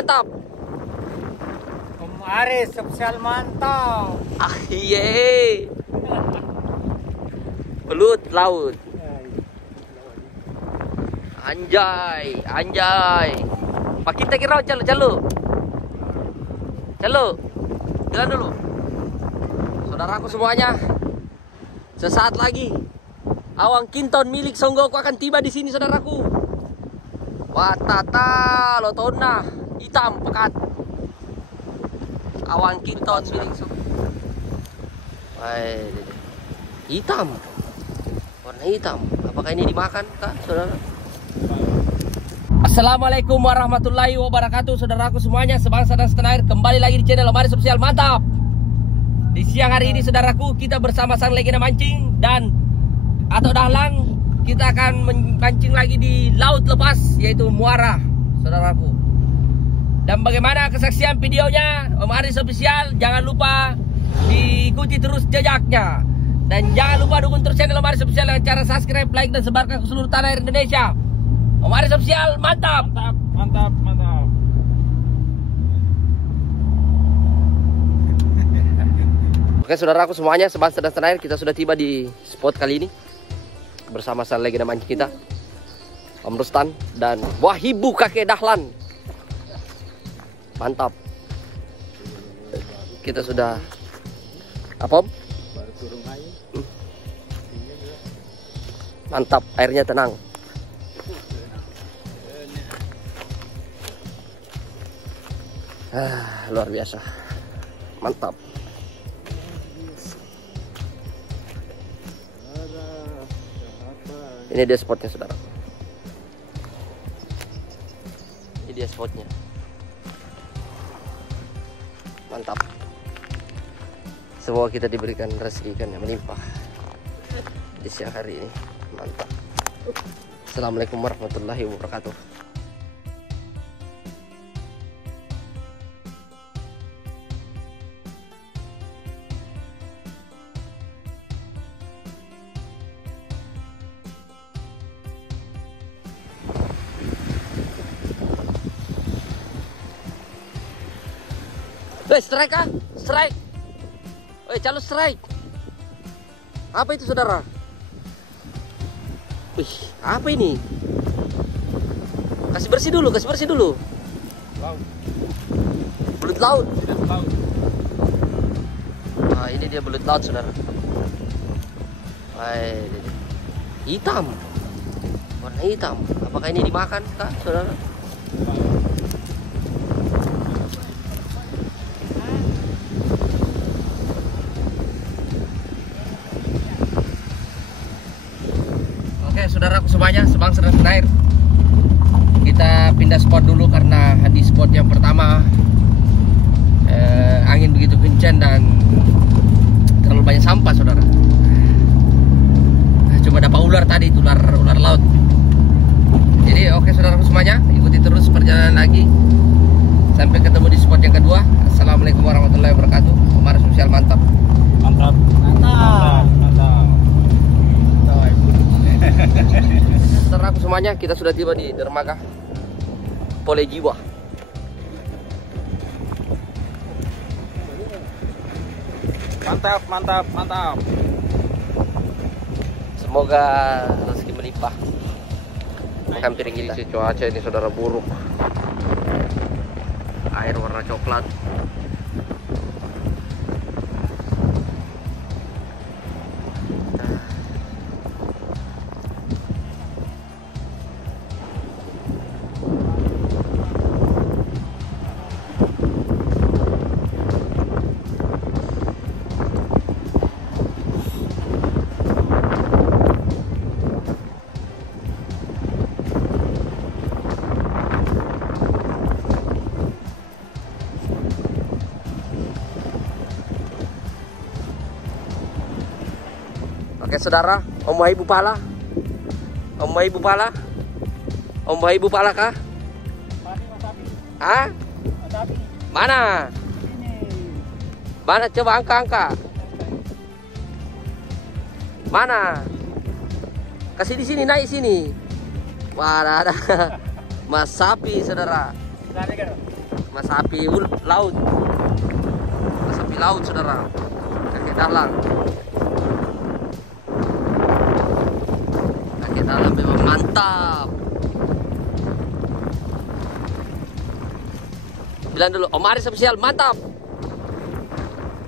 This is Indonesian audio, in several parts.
mantap. Om Aris spesial mantap. Ah iye. Belut laut. Anjay, anjay. Pak kita kira calo. Jalan dulu. Saudaraku semuanya. Sesaat lagi awang kinton milik Songgoku akan tiba di sini, saudaraku. Watata lotona hitam pekat. Awang kinton milik Songgoku. Hitam. Warna hitam. Apakah ini dimakan, Kak, saudara? Assalamualaikum warahmatullahi wabarakatuh, saudaraku semuanya, sebangsa dan setanah air. Kembali lagi di channel Om Aris Official, mantap. Di siang hari ini, saudaraku, kita bersama sang legenda mancing dan atau dahlang, kita akan memancing lagi di laut lepas, yaitu muara, saudaraku. Dan bagaimana kesaksian videonya Om Aris Official, jangan lupa diikuti terus jejaknya. Dan jangan lupa dukung terus channel Om Aris Official dengan cara subscribe, like, dan sebarkan ke seluruh tanah air Indonesia. Om Aris Official, mantap. Mantap. Oke, saudaraku semuanya, sebangsa dan setanah air, kita sudah tiba di spot kali ini bersama sang legenda mancing kita, Om Rustan dan Wahibu kakek Dahlan. Mantap. Kita sudah apa, Om? Baru turun air. Mantap, airnya tenang. Luar biasa. Mantap. Ini dia spotnya, saudara. Ini dia spotnya. Mantap. Semoga kita diberikan rezeki ikan yang melimpah di siang hari ini. Mantap. Assalamualaikum warahmatullahi wabarakatuh. Strike ah, strike. Calo strike. Apa itu, saudara? Wih, apa ini? Kasih bersih dulu. Wow. Belut laut. Laut. Nah, ini dia belut laut, saudara. Hitam. Warna hitam. Apakah ini dimakan, Kak, saudara? Saudaraku semuanya, sebangsa dan setanah air, kita pindah spot dulu karena di spot yang pertama angin begitu kencang dan terlalu banyak sampah, saudara. Cuma dapat ular tadi, itu ular laut. Jadi oke, saudaraku semuanya, ikuti terus perjalanan lagi sampai ketemu di spot yang kedua. Assalamualaikum warahmatullahi wabarakatuh. Om Aris Official, mantap. Saudaraku semuanya, kita sudah tiba di dermaga Pole Jiwa. Mantap. Semoga rezeki melimpah menghampiri kita. Cuaca ini, saudara, buruk. Air warna coklat. Oke, saudara, Om Wahibu pala. Om Wahibu pala kah? Ah? Mana? Mana, coba angka. Mana? Kasih di sini, naik sini. Wah, ada Mas sapi, saudara. Masapi laut. Masapi laut, saudara. Kakek dalang. Kakek dalang memang mantap. Bilang dulu, Om Aris spesial mantap.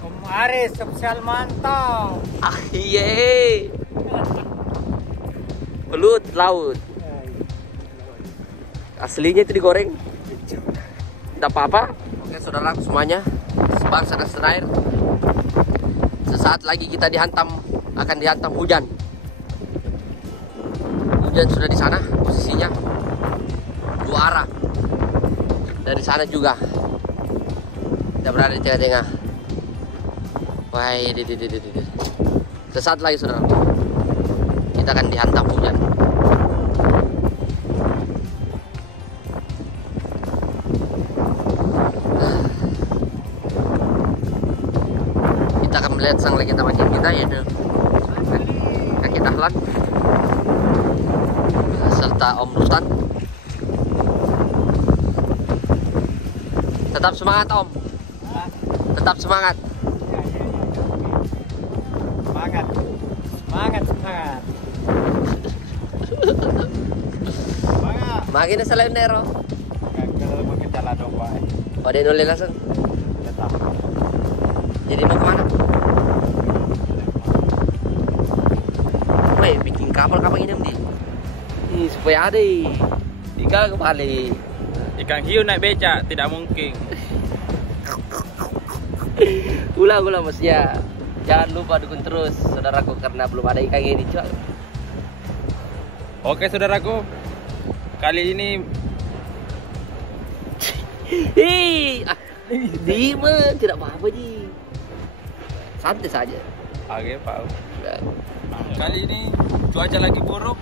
Om Aris spesial mantap. Ah, iye. Belut laut. Aslinya itu digoreng. Tidak apa-apa. Oke, saudara semuanya, sebangsa dan setanah, sesaat lagi kita akan dihantam hujan. Hujan sudah di sana, posisinya dua arah. Dari sana juga. Kita berada di tengah-tengah. Wah, sesaat lagi, saudara, kita akan dihantam hujan. Kita akan melihat sang legenda mancing kita, yaitu Kakek Dahlan serta Om Rustan. Tetap semangat, Om. Tetap semangat. Semangat. Semangat, semangat. Semangat. Makin na sa Leonero. Kalau mau ke jalan domba. O, di nuli langsung. Tetap. Jadi mau kemana? Weh, bikin kapal ini, Om. Nih, supaya ada. Tiga kembali. Ikan hiu naik becak tidak mungkin. Ulang Mas ya. Jangan lupa dukung terus saudaraku karena belum ada ikan yang dijual. Oke, saudaraku. Kali ini Dima, tidak apa-apa, Ji. Santai saja. Oke, Pak. Kali ini cuaca lagi buruk.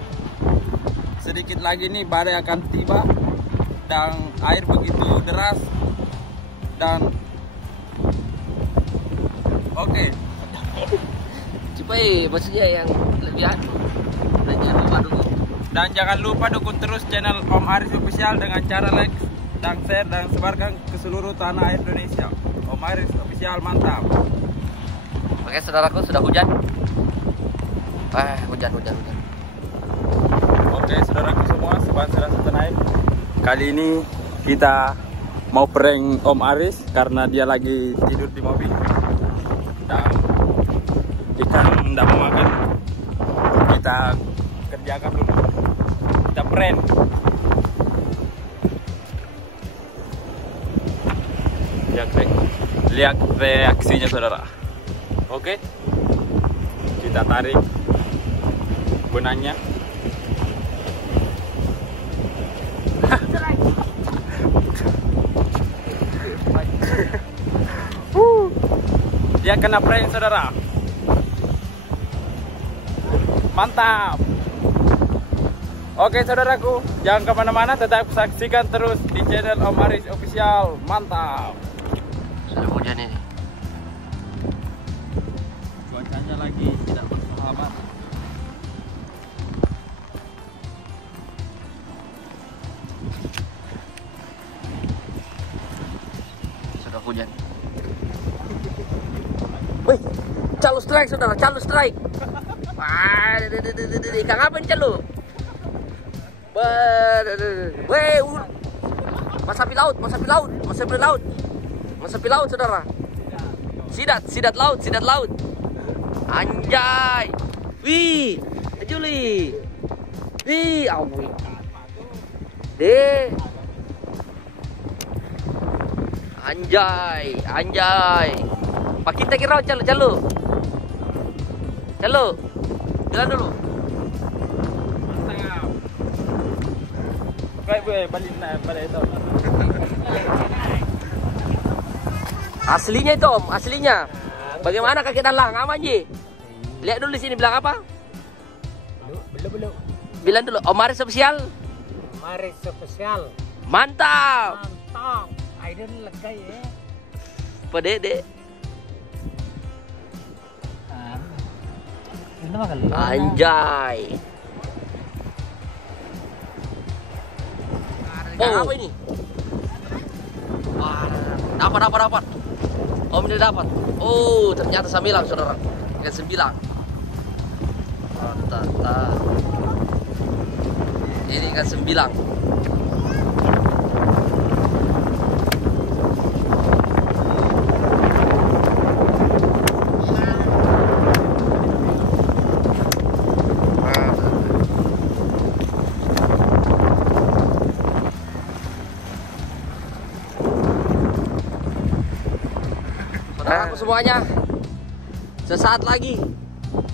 Sedikit lagi nih badai akan tiba dan air begitu deras dan oke. Supaya maksudnya yang lebih anu. Dan jangan lupa dukung terus channel Om Aris Official dengan cara like dan share dan sebarkan ke seluruh tanah air Indonesia. Om Aris Official mantap. Oke, saudaraku, sudah hujan. Hujan. Oke, saudaraku semua, sebangsa dan setanah air. Kali ini kita mau prank Om Aris karena dia lagi tidur di mobil. Dan ikan tidak mau makan. Kita kerjakan dulu. Kita prank. Lihat reaksinya, saudara. Oke. Kita tarik benangnya. Dia kena prank, saudara. Mantap. Oke, saudaraku, jangan kemana-mana, tetap saksikan terus di channel Om Aris Official. Mantap. Sudah hujan ini. Cuacanya lagi tidak bersahabat. Sudah hujan. Wih, calo strike, saudara, calo strike. Wah, ikan apa ini calo? Weh, masapi laut, saudara. Sidat laut. Anjay. Wih, Juli. Wih, awi. Deh. Anjay. Pak kita kira calo. Jalan dulu. Mantap. Baik, balik itu. Aslinya itu, Om, aslinya. Bagaimana Kakek Dalang? Aman, Ji? Lihat dulu di sini, bilang apa? Belum. Bilang dulu, Om Aris Official. Om Aris Official. Mantap. Air lega ya. Pedede. Ini mah kali. Anjay. Oh, apa ini? Wah, Dapat. Om ini dapat. Oh, ternyata sambilang saudara. Ikan sembilang. Ini ikan sembilang. Saudaraku semuanya, sesaat lagi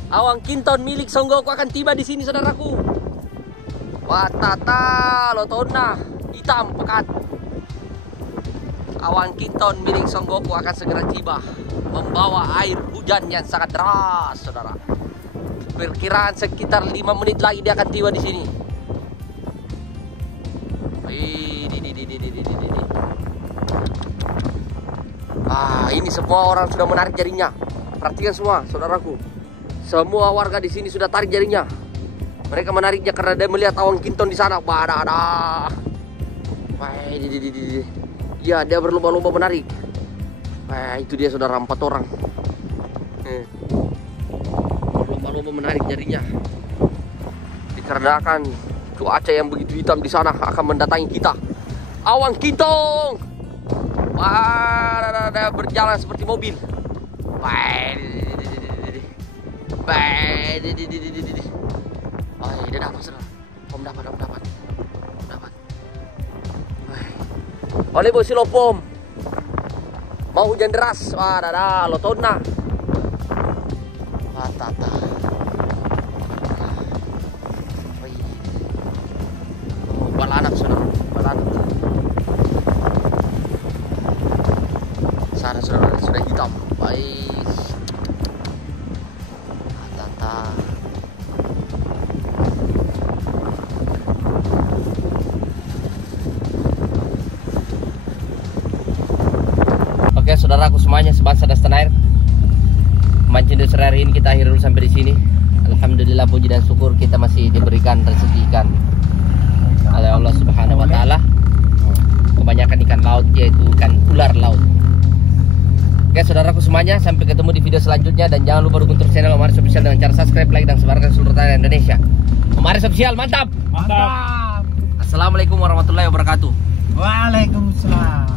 awang kinton milik Songgoku akan tiba di sini, saudaraku. Watata lotona hitam pekat. Awang kinton milik Songgoku akan segera tiba, membawa air hujan yang sangat deras, saudara. Perkiraan sekitar 5 menit lagi dia akan tiba di sini. Ini semua orang sudah menarik jaringnya. Perhatikan semua, saudaraku. Semua warga di sini sudah tarik jaringnya. Mereka menariknya karena dia melihat awang kinton di sana. Ya, dia berlomba-lomba menarik. Itu dia saudara, 4 orang. Berlomba-lomba menarik jaringnya. Dikarenakan cuaca yang begitu hitam di sana akan mendatangi kita. Awang kinton. Dia berjalan seperti mobil. Dia dapat, saudara. Om dapat. Oleh bos silopom. Mau hujan deras. Lotona. Tata. Balanak, saudara. Balanak. Sana sudah hitam. Baik. Tata. Oke, saudaraku semuanya, sebangsa dan setanah air. Mancing di sore hari ini kita akhiri dulu sampai di sini. Alhamdulillah, puji dan syukur kita masih diberikan rezeki ikan oleh Allah Subhanahu wa taala. Kebanyakan ikan laut, yaitu ikan ular laut. Oke, saudaraku semuanya, sampai ketemu di video selanjutnya, dan jangan lupa dukung terus channel Om Aris Official dengan cara subscribe, like, dan sebarkan seluruh tanah Indonesia. Om Aris Official, mantap. Mantap. Assalamualaikum warahmatullahi wabarakatuh. Waalaikumsalam.